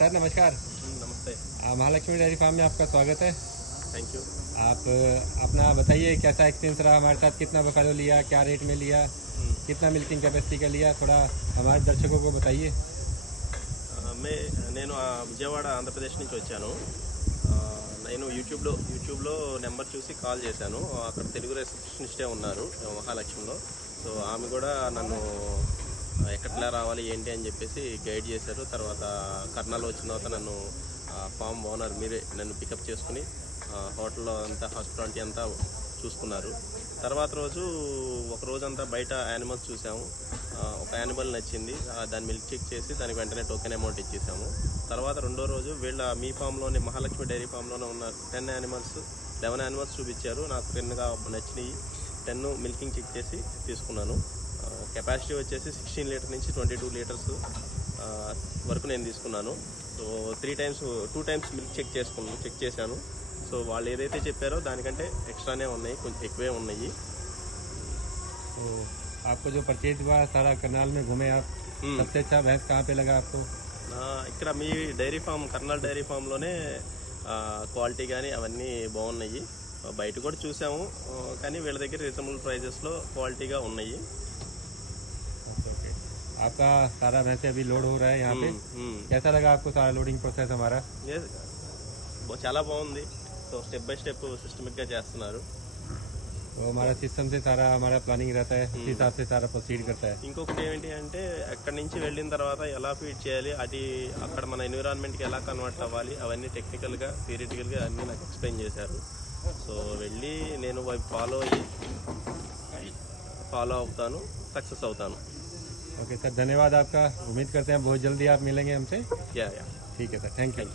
Sir नमस्कार। नमस्ते। Mahalakshmi dairy farm में आपका स्वागत है। Thank you. आप अपना बताइए कैसा एक्सपीरियंस रहा हमारे साथ, कितना बफेलो लिया, क्या रेट में लिया, कितना मिल्किंग कैपेसिटी का लिया, थोड़ा हमारे दर्शकों को बताइए। నేను విజయవాడ ఆంధ్రప్రదేశ్ నుంచి వచ్చాను. నేను యూట్యూబ్లో నెంబర్ చూసి కాల్ చేశాను. అక్కడ తెలుగు రిసెప్షనిస్టే ఉన్నారు మహాలక్ష్మిలో. సో ఆమె కూడా నన్ను ఎక్కట్లా రావాలి ఏంటి అని చెప్పేసి గైడ్ చేశారు. తర్వాత కర్నాల్ వచ్చిన తర్వాత నన్ను ఫామ్ ఓనర్ మీరే నన్ను పికప్ చేసుకుని హోటల్లో అంతా హాస్పిటాలిటీ అంతా చూసుకున్నారు. తర్వాత రోజు ఒక రోజంతా బయట యానిమల్స్ చూసాము. ఒక యానిమల్ నచ్చింది, దాన్ని మిల్క్ చెక్ చేసి దానికి వెంటనే టోకెన్ అమౌంట్ ఇచ్చేసాము. తర్వాత రెండో రోజు వీళ్ళ మీ ఫామ్లోనే మహాలక్ష్మి డైరీ ఫామ్లోనే ఉన్న 11 యానిమల్స్ చూపించారు. నాకు 10 నచ్చినాయి. 10 మిల్కింగ్ చెక్ చేసి తీసుకున్నాను. కెపాసిటీ వచ్చేసి 16 లీటర్ నుంచి 22 లీటర్స్ వరకు నేను తీసుకున్నాను. సో 2 టైమ్స్ మిల్క్ చెక్ చేశాను. సో వాళ్ళు ఏదైతే చెప్పారో దానికంటే ఎక్స్ట్రానే ఉన్నాయి, కొంచెం ఎక్కువే ఉన్నాయి. तो आपको जो परचेज हुआ सारा करनाल में घूमे आप, सबसे अच्छा भैंस कहाँ पे लगा आपको? ఇక్కడ మీ డైరీ ఫామ్ కర్నాల్ డైరీ ఫామ్లోనే క్వాలిటీ కానీ అవన్నీ బాగున్నాయి. బయట కూడా చూసాము, కానీ వీళ్ళ దగ్గర రీజనబుల్ ప్రైజెస్లో క్వాలిటీగా ఉన్నాయి. आपका सारा भैंसे अभी लोड हो रहा है यहाँ पे, कैसा लगा आपको सारा लोडिंग प्रोसेस हमारा? చాలా బాగుంది. సో స్టెప్ బై స్టెప్ సిస్టమిక్గా చేస్తున్నారు. तो हमारा सिस्टम से सारा हमारा प्लानिंग रहता है, उसी हिसाब से सारा प्रोसीड करता है. ఇంకొకటి ఏంటి అంటే అక్కడి నుంచి వెళ్ళిన తర్వాత ఎలా ఫీడ్ చేయాలి, అది అక్కడ మన ఎన్విరాన్మెంట్కి ఎలా కన్వర్ట్ అవ్వాలి, అవన్నీ టెక్నికల్గా థియరిటికల్గా అన్నీ నాకు ఎక్స్ప్లెయిన్ చేశారు. సో వెళ్ళి నేను ఫాలో అవుతాను, సక్సెస్ అవుతాను. ओके सर, धन्यवाद आपका। उम्मीद करते हैं बहुत जल्दी आप मिलेंगे हमसे। या ठीक है सर, थैंक यू।